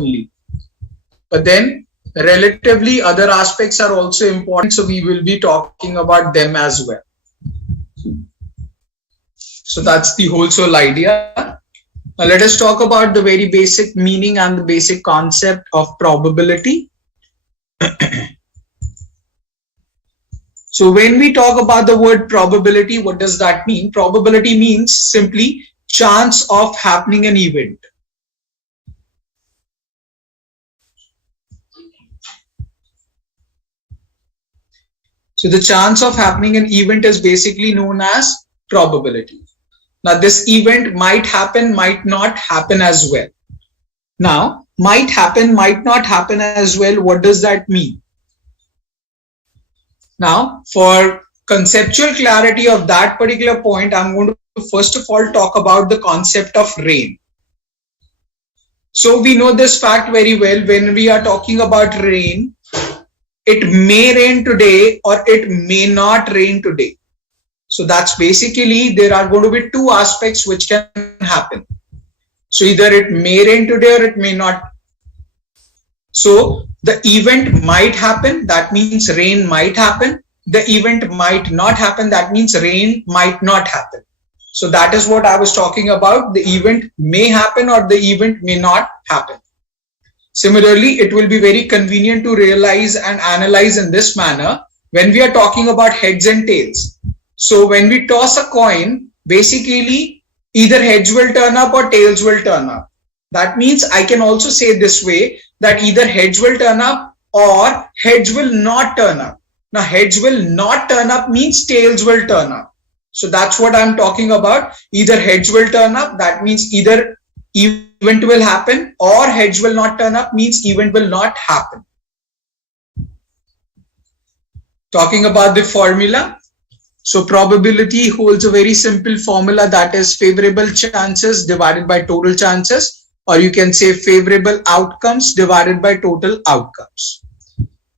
only. But then relatively other aspects are also important, so we will be talking about them as well. So that's the whole sole idea. Now let us talk about the very basic meaning and the basic concept of probability. So when we talk about the word probability, what does that mean? Probability means simply chance of happening an event. So the chance of happening an event is basically known as probability. Now this event might happen, might not happen as well. Now might happen, might not happen as well. What does that mean? Now for conceptual clarity of that particular point, I'm going to first of all talk about the concept of rain. So we know this fact very well. When we are talking about rain, it may rain today or it may not rain today. So that's basically, there are going to be two aspects which can happen. So either it may rain today or it may not. So the event might happen, that means rain might happen. The event might not happen, that means rain might not happen. So that is what I was talking about. The event may happen or the event may not happen. Similarly, it will be very convenient to realize and analyze in this manner when we are talking about heads and tails. So when we toss a coin, basically either heads will turn up or tails will turn up. That means I can also say this way, that either heads will turn up or heads will not turn up. Now heads will not turn up means tails will turn up. So that's what I'm talking about. Either heads will turn up, that means either event will happen, or heads will not turn up means event will not happen. Talking about the formula. So probability holds a very simple formula, that is favorable chances divided by total chances, or you can say favorable outcomes divided by total outcomes.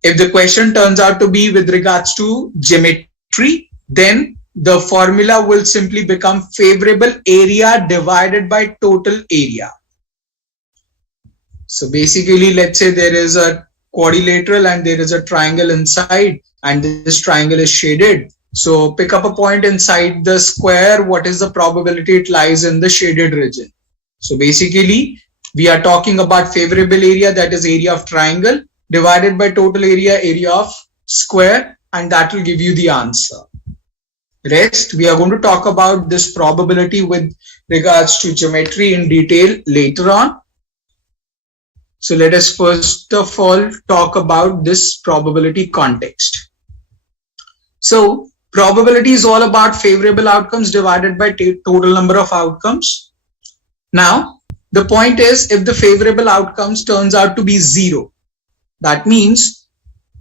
If the question turns out to be with regards to geometry, then the formula will simply become favorable area divided by total area. So basically, let's say there is a quadrilateral and there is a triangle inside, and this triangle is shaded. So pick up a point inside the square. What is the probability it lies in the shaded region? So basically, we are talking about favorable area, that is area of triangle, divided by total area, area of square, and that will give you the answer. Rest, we are going to talk about this probability with regards to geometry in detail later on. So let us first of all talk about this probability context. So probability is all about favorable outcomes divided by total number of outcomes. Now the point is, if the favorable outcomes turns out to be 0, that means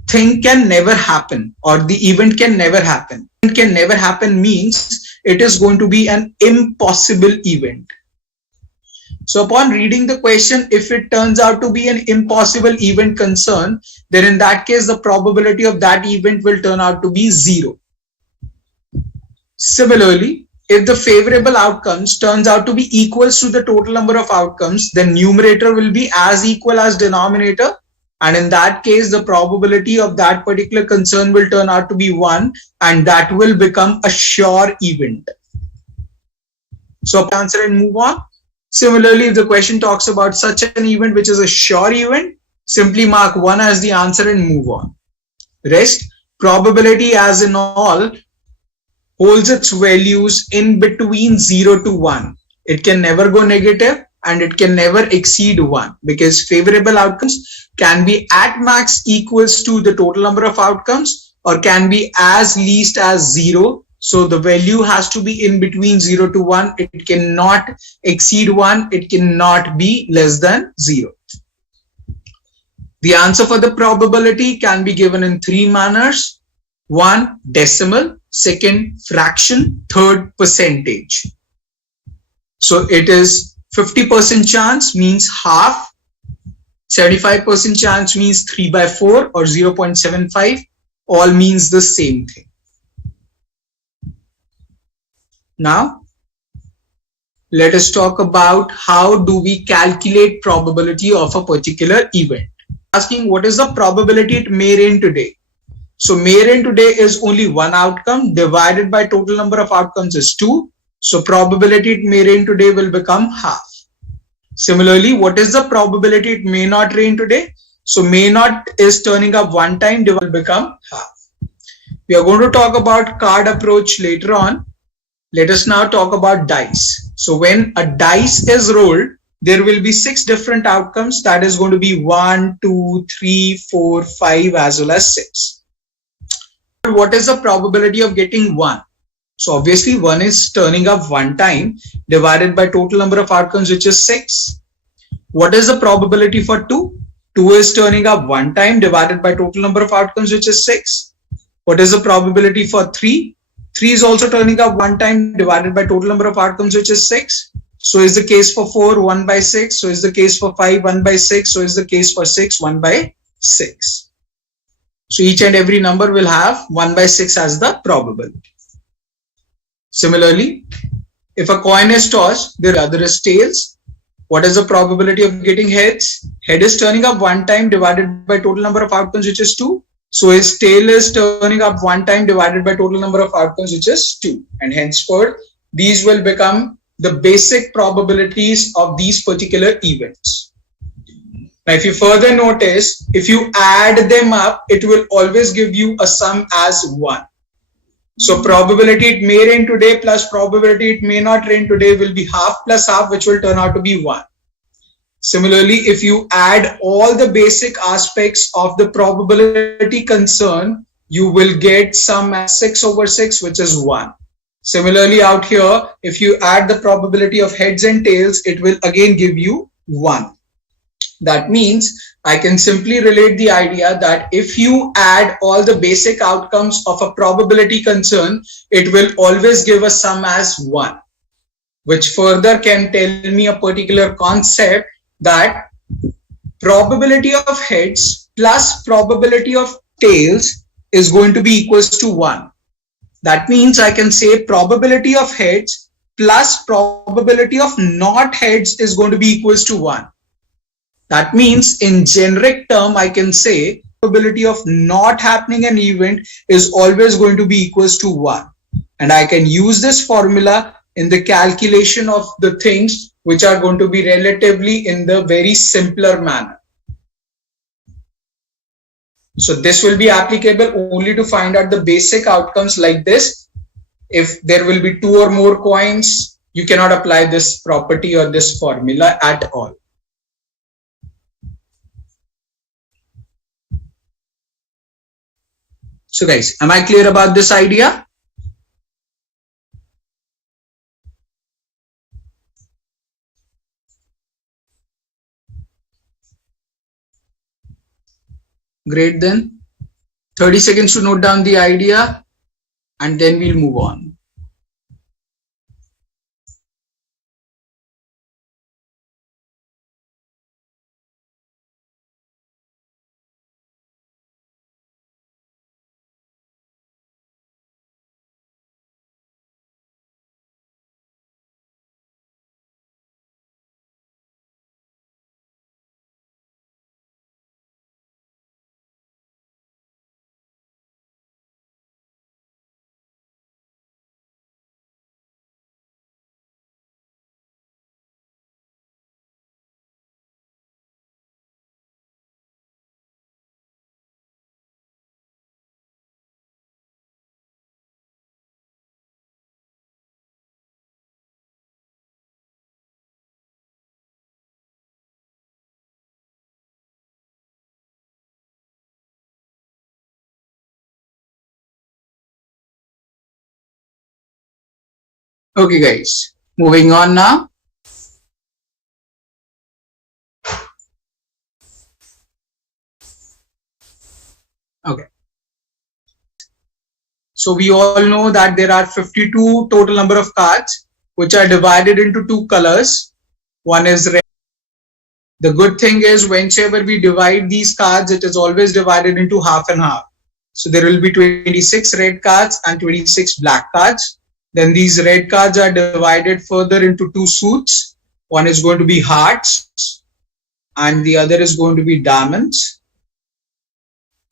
thing can never happen or the event can never happen. It can never happen means it is going to be an impossible event. So upon reading the question, if it turns out to be an impossible event concern, then in that case the probability of that event will turn out to be 0. Similarly, if the favorable outcomes turns out to be equals to the total number of outcomes, then numerator will be as equal as denominator, and in that case the probability of that particular concern will turn out to be 1, and that will become a sure event. So answer and move on. Similarly, if the question talks about such an event which is a sure event, simply mark 1 as the answer and move on. Rest, probability as in all holds its values in between 0 to 1. It can never go negative and it can never exceed 1, because favorable outcomes can be at max equals to the total number of outcomes or can be as least as 0. So the value has to be in between 0 to 1. It cannot exceed 1. It cannot be less than 0. The answer for the probability can be given in 3 manners. 1, decimal. 2nd, fraction. 3rd, percentage. So it is 50% chance means half. 75% chance means 3 by 4 or 0.75. All means the same thing. Now, let us talk about how do we calculate probability of a particular event. Asking what is the probability it may rain today? So may rain today is only one outcome divided by total number of outcomes is 2. So probability it may rain today will become half. Similarly, what is the probability it may not rain today? So may not is turning up one time will become half. We are going to talk about card approach later on. Let us now talk about dice. So when a dice is rolled, there will be 6 different outcomes. That is going to be 1, 2, 3, 4, 5 as well as 6. What is the probability of getting 1? So obviously 1 is turning up one time divided by total number of outcomes, which is 6. What is the probability for 2? 2 is turning up one time divided by total number of outcomes, which is 6. What is the probability for 3? 3 is also turning up one time divided by total number of outcomes, which is 6. So is the case for 4, 1 by 6. So is the case for 5, 1 by 6. So is the case for 6, 1 by 6. So each and every number will have 1 by 6 as the probability. Similarly, if a coin is tossed, the other is tails. What is the probability of getting heads? Head is turning up one time divided by total number of outcomes, which is 2. So his tail is turning up one time divided by total number of outcomes, which is 2. And henceforth, these will become the basic probabilities of these particular events. Now, if you further notice, if you add them up, it will always give you a sum as 1. So probability it may rain today plus probability it may not rain today will be half plus half, which will turn out to be 1. Similarly, if you add all the basic aspects of the probability concern, you will get sum as 6 over 6, which is 1. Similarly, out here, if you add the probability of heads and tails, it will again give you 1. That means I can simply relate the idea that if you add all the basic outcomes of a probability concern, it will always give a sum as 1, which further can tell me a particular concept that probability of heads plus probability of tails is going to be equals to 1. That means I can say probability of heads plus probability of not heads is going to be equals to 1. That means in generic term, I can say probability of not happening an event is always going to be equals to 1. And I can use this formula in the calculation of the things which are going to be relatively in the very simpler manner. So this will be applicable only to find out the basic outcomes like this. If there will be 2 or more coins, you cannot apply this property or this formula at all. So guys, am I clear about this idea? Great then. 30 seconds to note down the idea and then we'll move on. Okay guys, moving on now. Okay. So we all know that there are 52 total number of cards which are divided into 2 colors. One is red. The good thing is whenever we divide these cards, it is always divided into half and half. So there will be 26 red cards and 26 black cards. Then these red cards are divided further into two suits. One is going to be hearts and the other is going to be diamonds.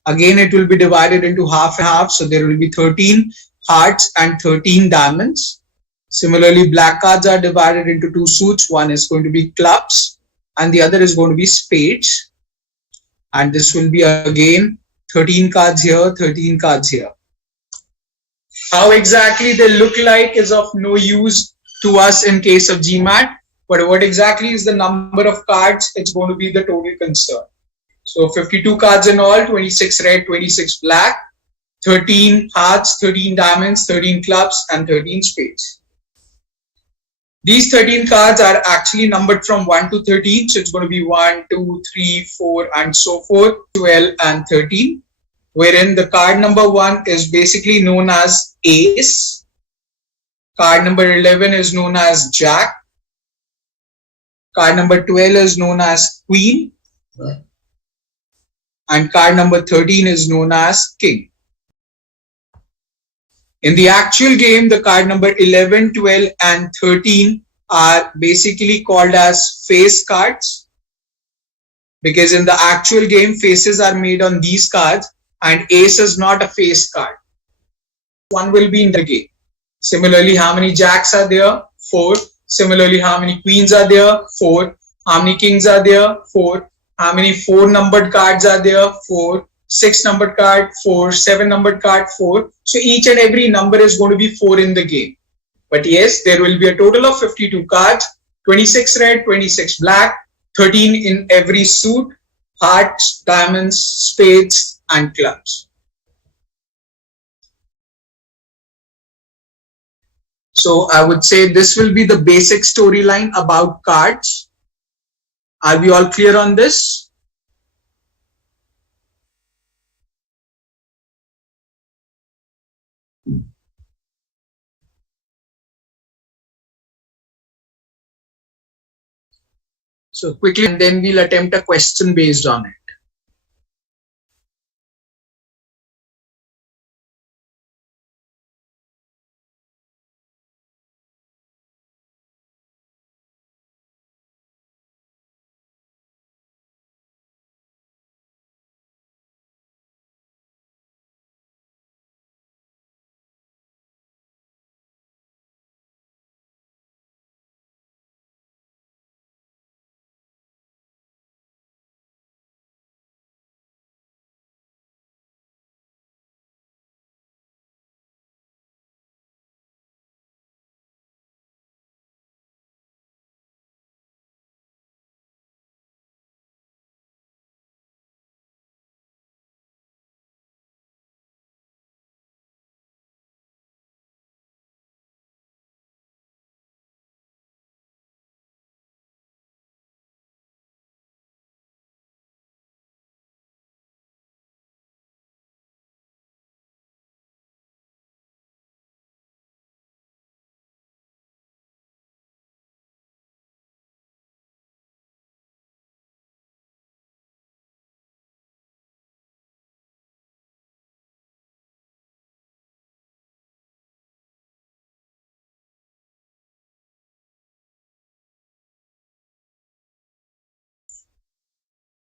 Again, it will be divided into half and half. So there will be 13 hearts and 13 diamonds. Similarly, black cards are divided into two suits. One is going to be clubs and the other is going to be spades. And this will be again 13 cards here, 13 cards here. How exactly they look like is of no use to us in case of GMAT. But what exactly is the number of cards? It's going to be the total concern. So 52 cards in all, 26 red, 26 black, 13 hearts, 13 diamonds, 13 clubs, and 13 spades. These 13 cards are actually numbered from 1 to 13. So it's going to be 1, 2, 3, 4, and so forth, 12 and 13. Wherein the card number 1 is basically known as ace. Card number 11 is known as jack. Card number 12 is known as queen. And card number 13 is known as king. In the actual game, the card number 11, 12 and 13 are basically called as face cards, because in the actual game, faces are made on these cards and ace is not a face card. One will be in the game. Similarly, how many jacks are there? 4. Similarly, how many queens are there? 4. How many kings are there? 4. How many 4 numbered cards are there? 4. 6 numbered card, 4. 7 numbered card, 4. So each and every number is going to be 4 in the game. But yes, there will be a total of 52 cards, 26 red, 26 black, 13 in every suit, hearts, diamonds, spades, and clubs. So I would say this will be the basic storyline about cards. Are we all clear on this? So quickly, and then we'll attempt a question based on it.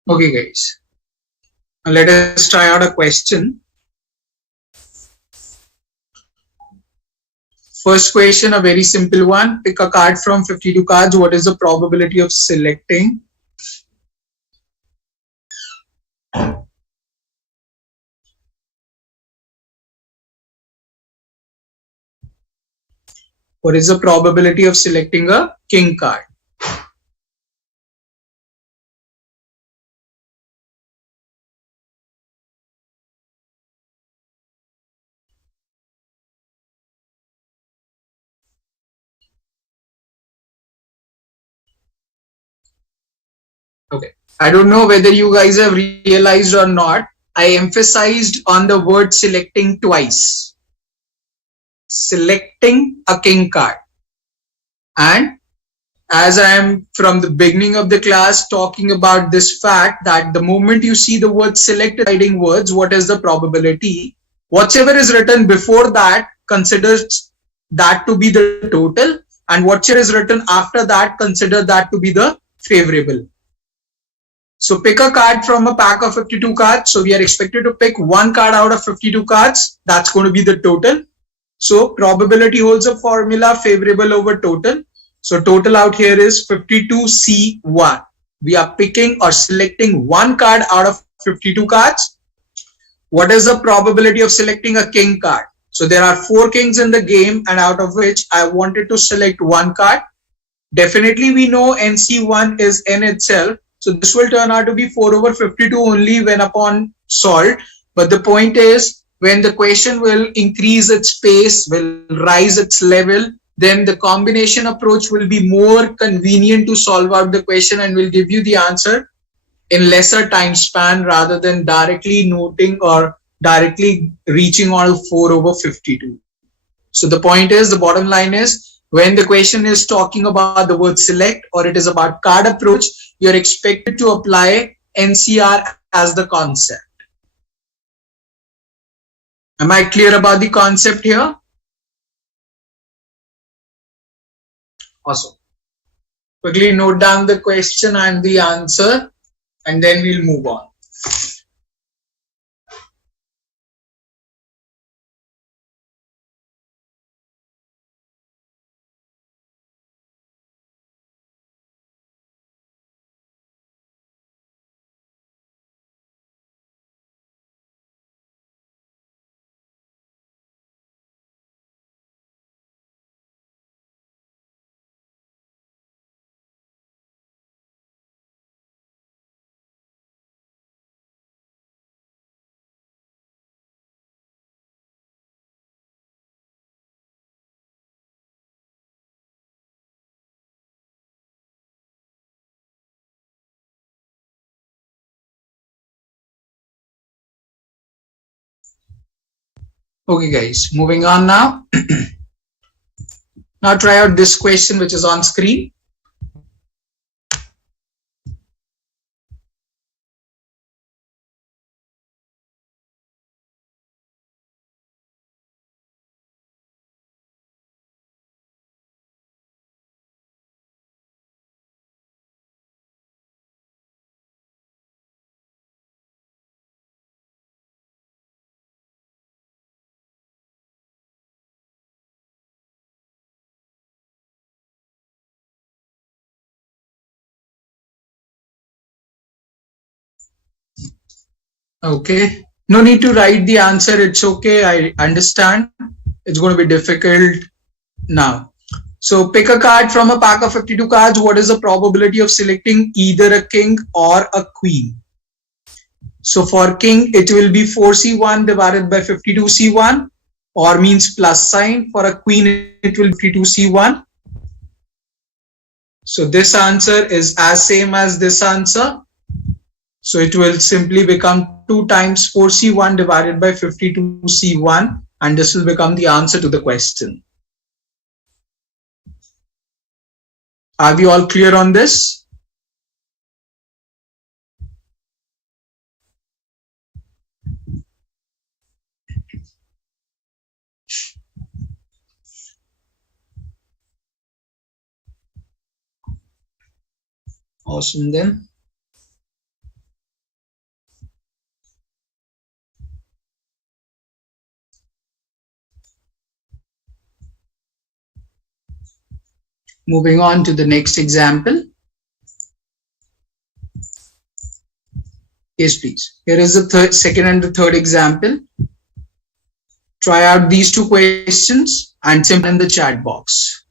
Okay, guys. Now let us try out a question. First question, a very simple one. Pick a card from 52 cards. What is the probability of selecting? What is the probability of selecting a king card? Okay. I don't know whether you guys have realized or not. I emphasized on the word selecting twice. Selecting a king card. And as I am from the beginning of the class talking about this fact that the moment you see the word select writing words, what is the probability? Whatever is written before that considers that to be the total, and whatever is written after that, consider that to be the favorable. So pick a card from a pack of 52 cards. So we are expected to pick one card out of 52 cards. That's going to be the total. So probability holds a formula, favorable over total. So total out here is 52C1. We are picking or selecting one card out of 52 cards. What is the probability of selecting a king card? So there are 4 kings in the game, and out of which I wanted to select one card. Definitely we know NC1 is n itself. So this will turn out to be 4 over 52 only when upon solved. But the point is, when the question will increase its pace, will rise its level, then the combination approach will be more convenient to solve out the question and will give you the answer in lesser time span rather than directly noting or directly reaching on 4 over 52. So the point is, the bottom line is, when the question is talking about the word select or it is about card approach, you're expected to apply NCR as the concept. Am I clear about the concept here? Awesome. Quickly note down the question and the answer, and then we'll move on. Okay guys, moving on now. Now try out this question which is on screen. Okay, no need to write the answer. It's okay. I understand. It's going to be difficult now. So pick a card from a pack of 52 cards. What is the probability of selecting either a king or a queen? So for king, it will be 4C1 divided by 52C1, or means plus sign. For a queen, it will be 52C1. So this answer is as same as this answer. So it will simply become 2 times 4C1 divided by 52C1, and this will become the answer to the question. Are we all clear on this? Awesome then. Moving on to the next example. Yes, please. Here is the second and the third example. Try out these 2 questions and simple in the chat box.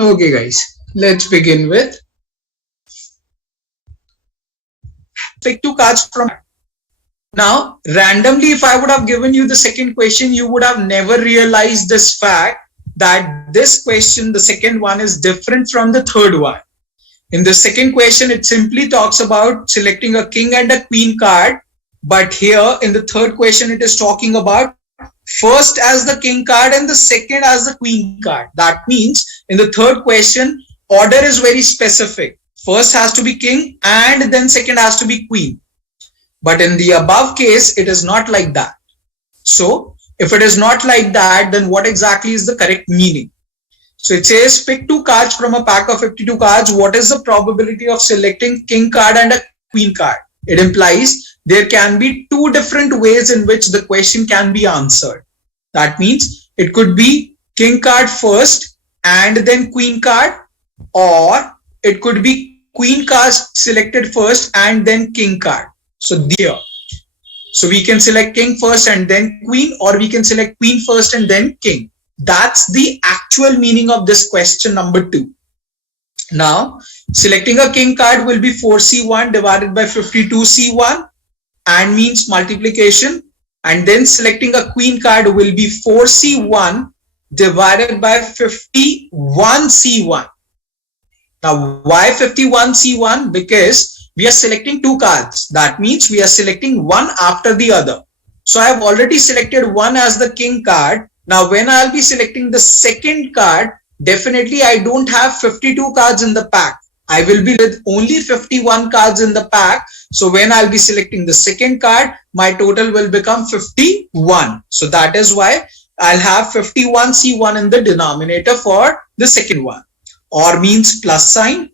Okay, guys, let's begin with pick two cards from. Now, randomly, if I would have given you the second question, you would have never realized this fact that this question, the second one, is different from the third one. In the second question, it simply talks about selecting a king and a queen card. But here in the third question, it is talking about first as the king card and the second as the queen card. That means in the third question, order is very specific. First has to be king and then second has to be queen. But in the above case, it is not like that. So if it is not like that, then what exactly is the correct meaning? So it says pick two cards from a pack of 52 cards. What is the probability of selecting king card and a queen card? It implies there can be two different ways in which the question can be answered. That means it could be king card first and then queen card, or it could be queen card selected first and then king card. So there. So we can select king first and then queen, or we can select queen first and then king. That's the actual meaning of this question number 2. Now, selecting a king card will be 4c1 divided by 52c1 and means multiplication. And then selecting a queen card will be 4c1 divided by 51c1. Now, why 51c1? Because we are selecting two cards. That means we are selecting one after the other. So I have already selected one as the king card. Now, when I'll be selecting the second card, definitely I don't have 52 cards in the pack. I will be with only 51 cards in the pack. So when I'll be selecting the second card, my total will become 51. So that is why I'll have 51c1 in the denominator for the second one. Or means plus sign.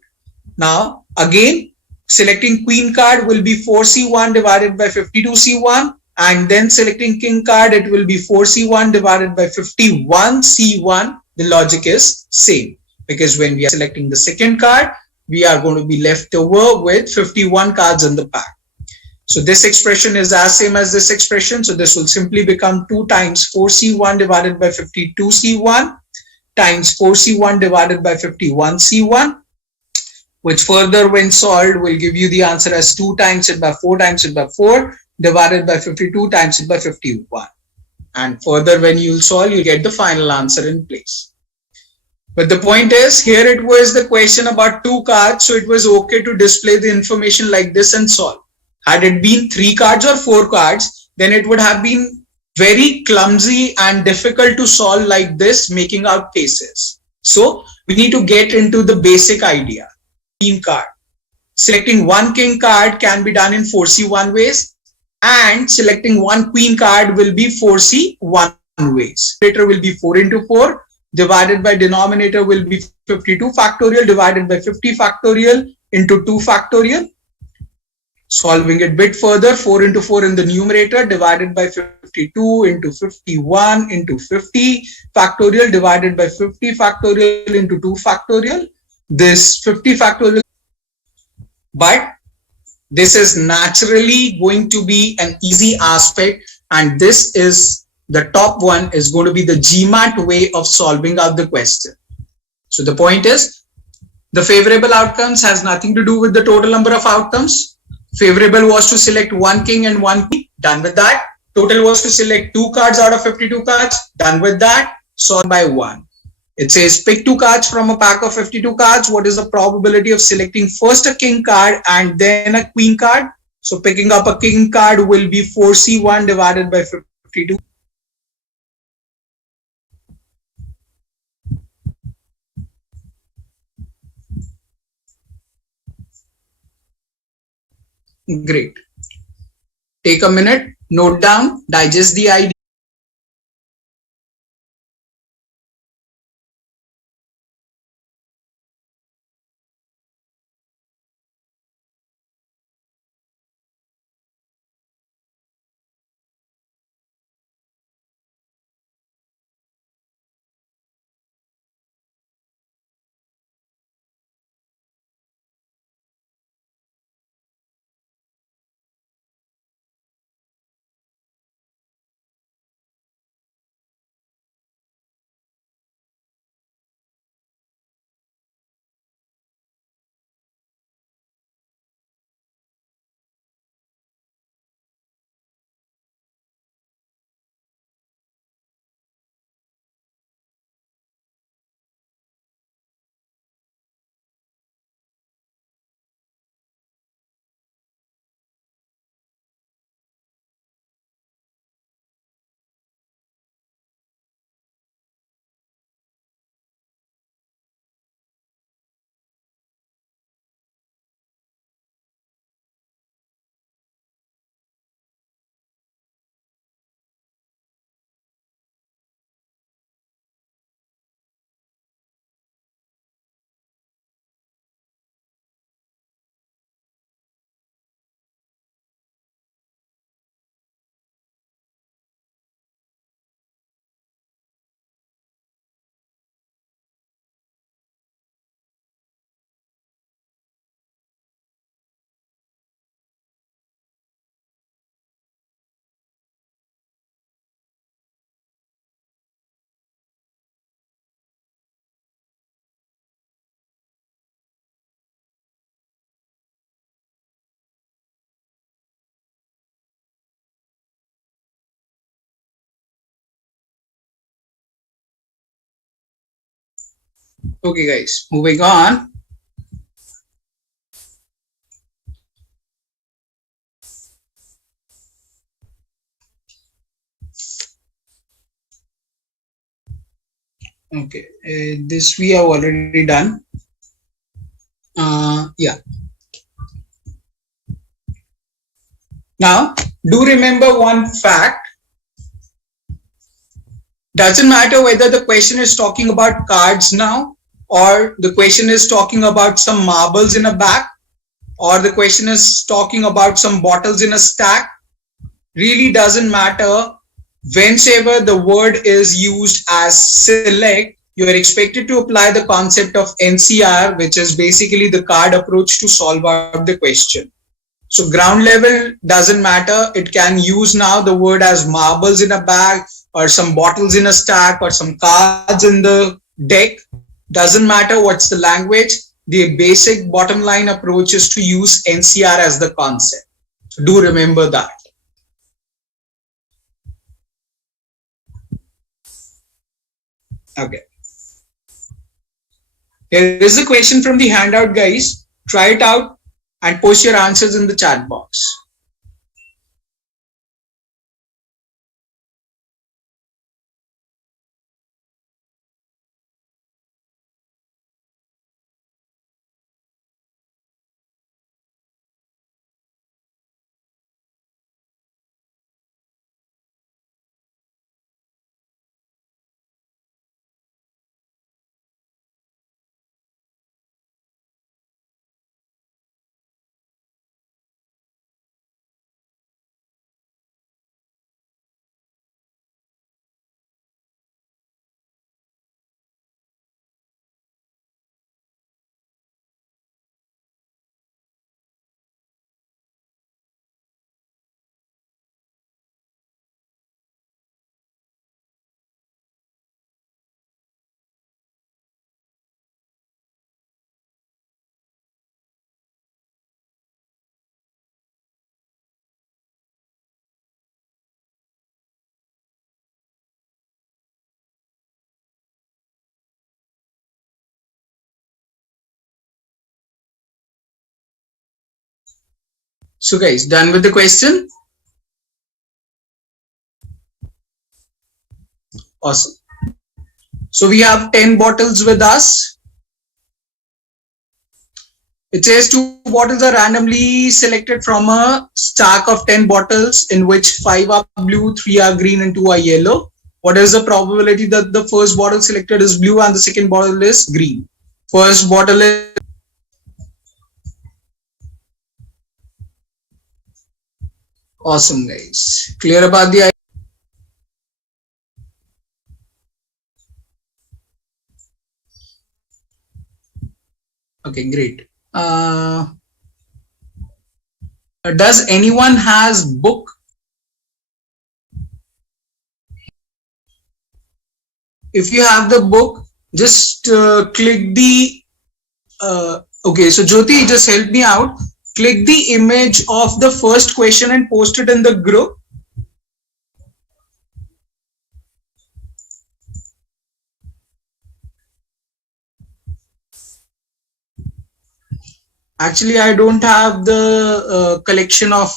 Now, again, selecting queen card will be 4c1 divided by 52c1. And then selecting king card, it will be 4c1 divided by 51c1. The logic is same, because when we are selecting the second card, we are going to be left over with 51 cards in the pack. So this expression is as same as this expression. So this will simply become 2 times 4c1 divided by 52c1 times 4c1 divided by 51c1, which further when solved will give you the answer as 2 times it by 4 times it by 4 divided by 52 times it by 51. And further when you solve, you get the final answer in place. But the point is, here it was the question about 2 cards, so it was okay to display the information like this and solve. Had it been 3 cards or 4 cards, then it would have been very clumsy and difficult to solve like this, making out cases. So we need to get into the basic idea. King card. Selecting one king card can be done in 4c1 ways, and selecting one queen card will be 4c1 ways. Numerator will be 4 into 4 divided by denominator will be 52 factorial divided by 50 factorial into 2 factorial. Solving it a bit further, 4 into 4 in the numerator divided by 52 into 51 into 50 factorial divided by 50 factorial into 2 factorial. This 50 factorial, but this is naturally going to be an easy aspect, and this is the top one is going to be the GMAT way of solving out the question. So the point is, the favorable outcomes has nothing to do with the total number of outcomes. Favorable was to select one king and one queen. Done with that. Total was to select 2 cards out of 52 cards. Done with that. Solved by 1. It says pick 2 cards from a pack of 52 cards. What is the probability of selecting first a king card and then a queen card? So picking up a king card will be 4c1 divided by 52. Great. Take a minute, note down, digest the idea. Okay, guys, moving on. Okay, this we have already done. Yeah. Now, do remember one fact. Doesn't matter whether the question is talking about cards now, or the question is talking about some marbles in a bag, or the question is talking about some bottles in a stack. Really doesn't matter. Whenever the word is used as select, you are expected to apply the concept of NCR, which is basically the card approach to solve out the question. So ground level doesn't matter. It can use now the word as marbles in a bag, or some bottles in a stack, or some cards in the deck. Doesn't matter what's the language. The basic bottom line approach is to use NCR as the concept. So do remember that. Okay. Here is a question from the handout, guys. Try it out and post your answers in the chat box. So guys, done with the question? Awesome. So we have 10 bottles with us. It says 2 bottles are randomly selected from a stack of 10 bottles in which 5 are blue, 3 are green and 2 are yellow. What is the probability that the first bottle selected is blue and the second bottle is green? First bottle is awesome, guys. Clear about the idea? Okay, great. Does anyone has book? If you have the book, just click the okay, so Jyoti, just help me out. Click the image of the first question and post it in the group. Actually, I don't have the collection of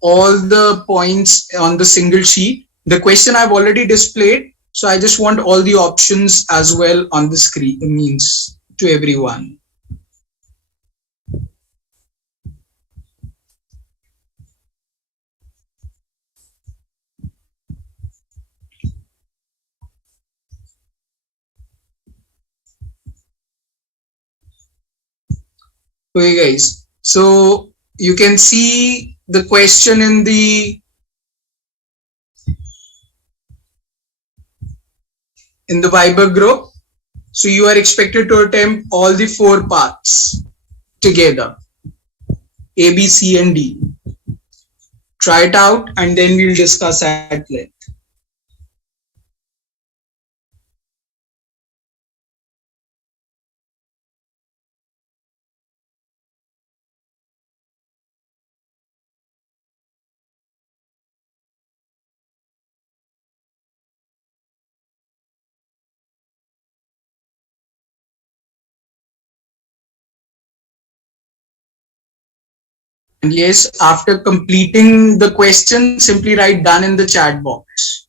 all the points on the single sheet. The question I've already displayed, so I just want all the options as well on the screen, means to everyone. Okay, guys. So you can see the question in the Viber group. So you are expected to attempt all the 4 parts together, A, B, C, and D. Try it out and then we'll discuss at length. And yes, after completing the question, simply write done in the chat box.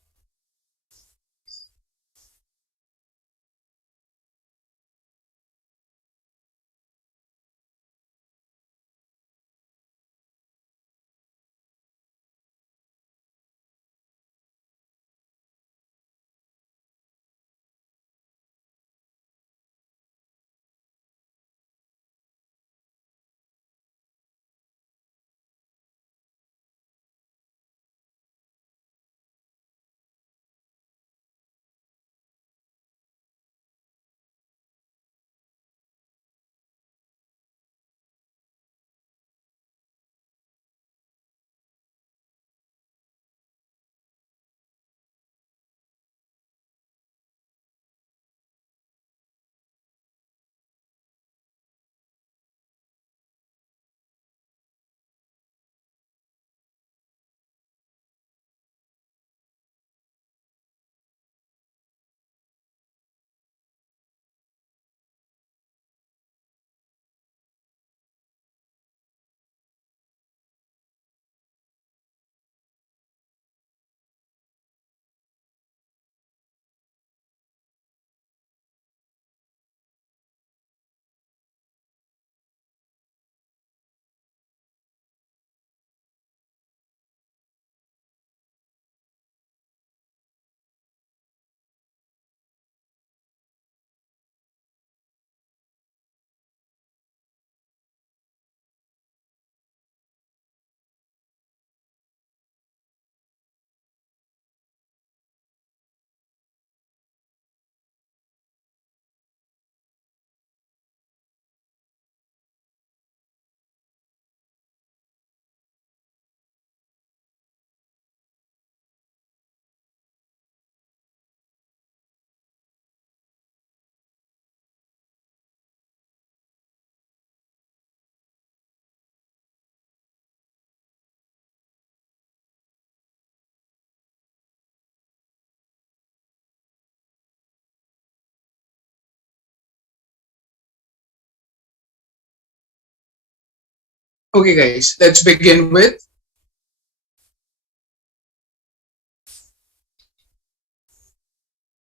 Okay, guys, let's begin with.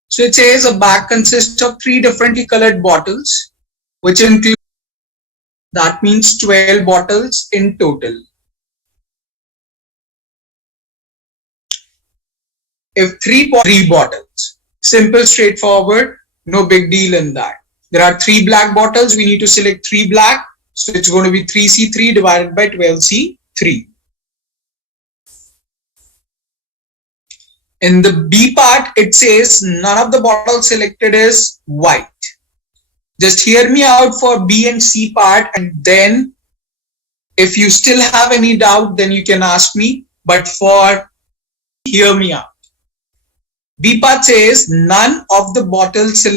So it says a bag consists of three differently colored bottles, which include, that means 12 bottles in total. If three bottles, simple, straightforward, no big deal in that. There are three black bottles, we need to select three black, so it's going to be 3C3 divided by 12C3. In the B part, it says none of the bottles selected is white. Just hear me out for B and C part, and then if you still have any doubt, then you can ask me. But for hear me out. B part says none of the bottles